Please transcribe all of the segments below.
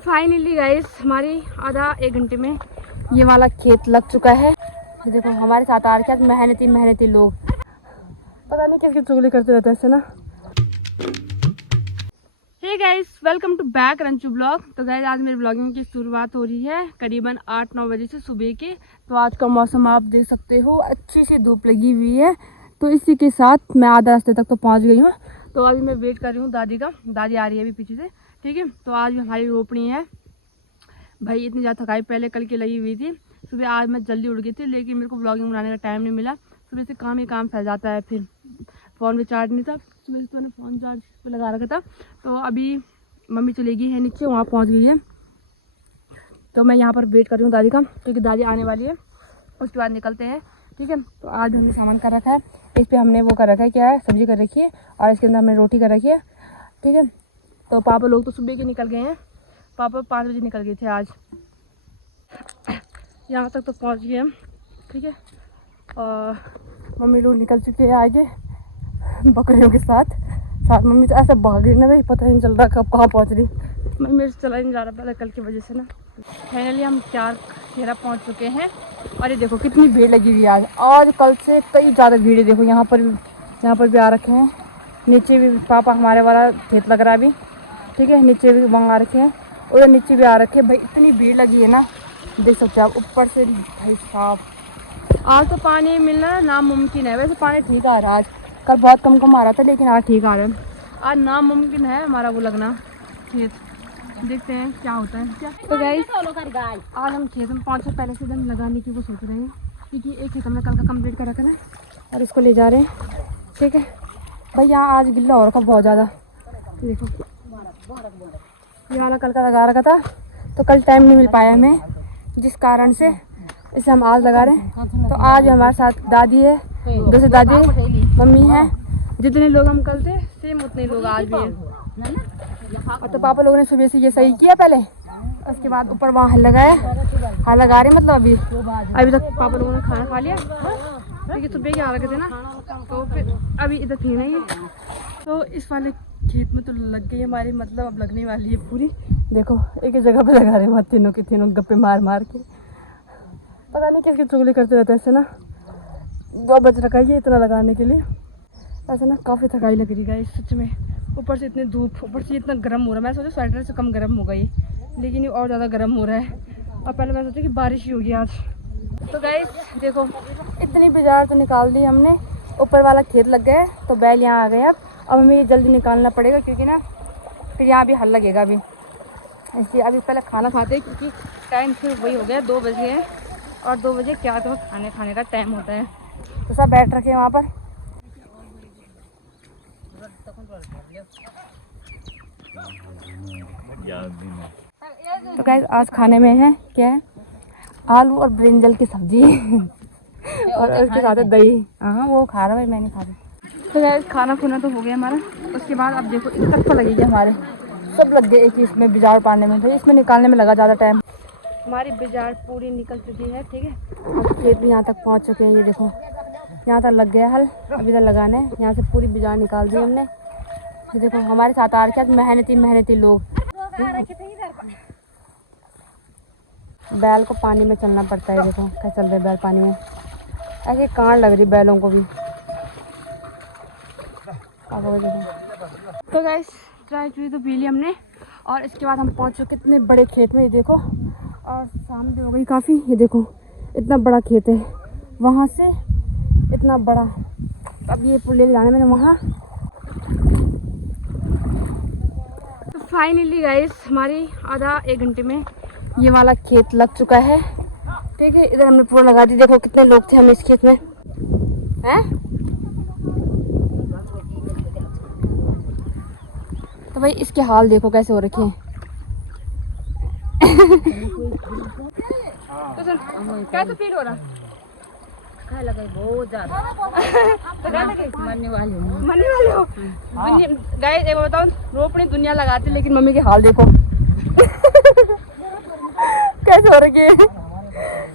Finally guys हमारी आधा एक घंटे में ये वाला खेत लग चुका है। ये देखो हमारे साथ आ रखे मेहनती लोग, पता नहीं किसकी चुगली करते रहते हैं ऐसे ना। Hey guys welcome to back Ranchu blog. तो गाइस आज मेरी ब्लॉगिंग की शुरुआत हो रही है करीबन 8-9 बजे से सुबह के। तो आज का मौसम आप देख सकते हो, अच्छी सी धूप लगी हुई है। तो इसी के साथ मैं आधा रास्ते तक तो पहुंच गई हूँ। तो अभी मैं वेट कर रही हूँ दादी का। दादी आ रही है अभी पीछे से, ठीक है। तो आज हमारी रोपनी है भाई। इतनी ज़्यादा थकाई पहले कल की लगी हुई थी। सुबह आज मैं जल्दी उठ गई थी, लेकिन मेरे को ब्लॉगिंग बनाने का टाइम नहीं मिला। सुबह से काम ही काम फैल जाता है। फिर फ़ोन में चार्ज नहीं था, सुबह से तो मैंने फ़ोन चार्ज पे लगा रखा था। तो अभी मम्मी चली गई है नीचे, वहाँ पहुँच गई है। तो मैं यहाँ पर वेट कर रही हूँ दादी का, क्योंकि दादी आने वाली है, उसके बाद निकलते हैं, ठीक है। तो आज हमने सामान कर रखा है, इस पर हमने वो कर रखा है, क्या है, सब्ज़ी कर रखी है, और इसके अंदर हमने रोटी कर रखी है, ठीक है। तो पापा लोग तो सुबह के निकल गए हैं। पापा 5 बजे निकल गए थे आज। यहाँ तक तो पहुँच गए हम, ठीक है। और मम्मी लोग निकल चुके हैं आगे बकरियों के साथ। मम्मी तो ऐसा भाग रही ना भाई, पता ही नहीं चल रहा कब कहाँ पहुँच रही। मम्मी मेरे से चला ही नहीं जा रहा पहले कल की वजह से ना। फाइनली हम 4 घेरा पहुँच चुके हैं। और ये देखो कितनी भीड़ लगी हुई है आज कल से कई ज़्यादा भीड़ है। देखो यहाँ पर भी आ रखे हैं। नीचे भी पापा हमारे वाला खेत लग रहा है अभी, ठीक है। नीचे भी वहाँ आ रखे हैं, उधर नीचे भी आ रखे हैं। भाई इतनी भीड़ लगी है ना, देख सकते हो आप। ऊपर से भाई साहब आज तो पानी मिलना नामुमकिन है। वैसे पानी ठीक आ रहा है आज, कल बहुत कम आ रहा था, लेकिन आज ठीक आ रहा है। आज नामुमकिन है हमारा वो लगना खेत। देखते हैं क्या होता है क्या। तो गाइस आज हम खेत में 5 से पहले से दम लगाने की वो सोच रहे हैं, क्योंकि एक खेत हमने कल का कंप्लीट कर रखा है और इसको ले जा रहे हैं, ठीक है। भाई यहाँ आज गिल्ला हो रखा बहुत ज़्यादा। देखो ये वाला कल का लगा रखा था, तो कल टाइम नहीं मिल पाया हमें, जिस कारण से इसे हम आज लगा रहे हैं। तो आज हमारे साथ दादी है, दूसरी दादी, मम्मी है। जितने लोग हम कल थे सेम उतने लोग आज भी हैं। और तो पापा लोगों ने सुबह से ये सही किया पहले, उसके बाद ऊपर वहाँ हल लगाया। हल लगा रहे मतलब अभी तक पापा लोगों ने खाना खा लिया, क्योंकि सुबह के आ रखे थे ना। तो फिर अभी इधर थी नहीं, तो इस वाले खेत में तो लग गई हमारी, मतलब अब लगने वाली है पूरी। देखो एक ही जगह पे लगा रहे हैं तीनों के तीनों गप्पे मार के। पता नहीं किसकी चुगली करते रहते हैं ऐसे ना। 2 बज रखा है ये इतना लगाने के लिए। ऐसे ना काफ़ी थकाई लग रही है सच में। ऊपर से इतनी धूप, ऊपर से इतना गर्म हो रहा है। मैं सोचा स्वेटर से कम गर्म होगा ये, लेकिन ये और ज़्यादा गर्म हो रहा है। और पहले मैं सोचा कि बारिश ही होगी आज। तो गाइस देखो इतनी बाजार तो निकाल दी हमने, ऊपर वाला खेत लग गया है। तो बैल यहाँ आ गए अब हमें ये जल्दी निकालना पड़ेगा, क्योंकि ना फिर यहाँ भी हल लगेगा अभी। इसलिए अभी पहले खाना खाते हैं, क्योंकि टाइम फिर वही हो गया 2 बजे है। और 2 बजे क्या तो खाने का टाइम होता है। तो सब बैठ रखे हैं वहाँ पर। तो गाइस आज खाने में है क्या है, आलू और ब्रिंजल की सब्जी और उसके साथ दही। हाँ वो खा रहा है, मैं नहीं खा रही। तो गाइस खाना खुना तो हो गया हमारा। उसके बाद अब देखो इस तक तो लगेगी हमारे, सब लग गए एक ही इसमें बिजार पाने में। भाई इसमें निकालने में लगा ज़्यादा टाइम। हमारी बिजार पूरी निकल चुकी है, ठीक है। अब खेत भी यहाँ तक पहुँच चुके हैं। ये देखो यहाँ तक लग गया हल, अभी तक लगाना है। यहाँ से पूरी बिजार निकाल दी हमने। ये देखो हमारे साथ आ रखे मेहनती लोग। बैल को पानी में चलना पड़ता है। देखो क्या चल रहा है बैल पानी में, ऐसे कांड लग रही बैलों को भी। तो गाइस चाय चुई तो पी ली हमने, और इसके बाद हम पहुँच चुके कितने बड़े खेत में। ये देखो और शाम भी हो गई काफ़ी। ये देखो इतना बड़ा खेत है, वहाँ से इतना बड़ा। अब ये पुल ले जाने मैंने वहाँ। तो फाइनली गाइस हमारी आधा 1 घंटे में ये वाला खेत लग चुका है, ठीक है। इधर हमने पूरा लगा दी। देखो कितने लोग थे हम इस खेत में हैं। तो भाई इसके हाल देखो कैसे हो रखे हैं। तो सुन कैसे फील हो रहा बहुत ज़्यादा तो मरने वाले हो। गाइस एक बताओ, रोपनी दुनिया लगाती, लेकिन मम्मी के हाल देखो कैसे हो रही है।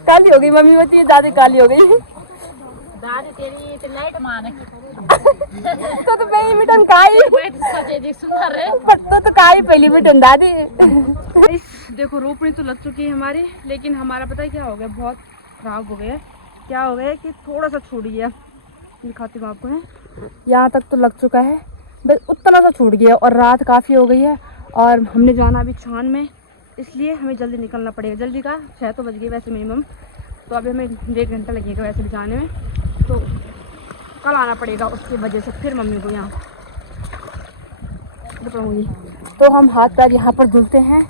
काली हो गई मम्मी, बची दादी काली हो गई। दादी तेरी तो लाइट मार तो पहली मिटन काई तो काई पहली मिटन दादी। देखो रोपनी तो लग चुकी है हमारी, लेकिन हमारा पता है क्या हो गया, बहुत खराब हो गया। क्या हो गया कि थोड़ा सा छूट गया, दिखाती हूँ आपको। है यहाँ तक तो लग चुका है, बस उतना सा छूट गया और रात काफ़ी हो गई है और हमने जाना अभी छान में, इसलिए हमें जल्दी निकलना पड़ेगा। जल्दी का 6 तो बज गए वैसे मिनिमम, तो अभी हमें 1.5 घंटा लगेगा वैसे भी जाने में, तो कल आना पड़ेगा उसकी वजह से फिर मम्मी को यहाँ रुकूंगी। तो हम हाथ पैर यहाँ पर धुलते हैं,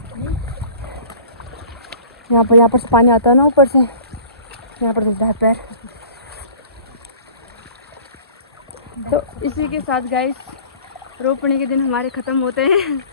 यहाँ पर से पानी आता है ना ऊपर से, यहाँ पर धुलता है पैर। तो इसी के साथ गाइस रोपने के दिन हमारे ख़त्म होते हैं।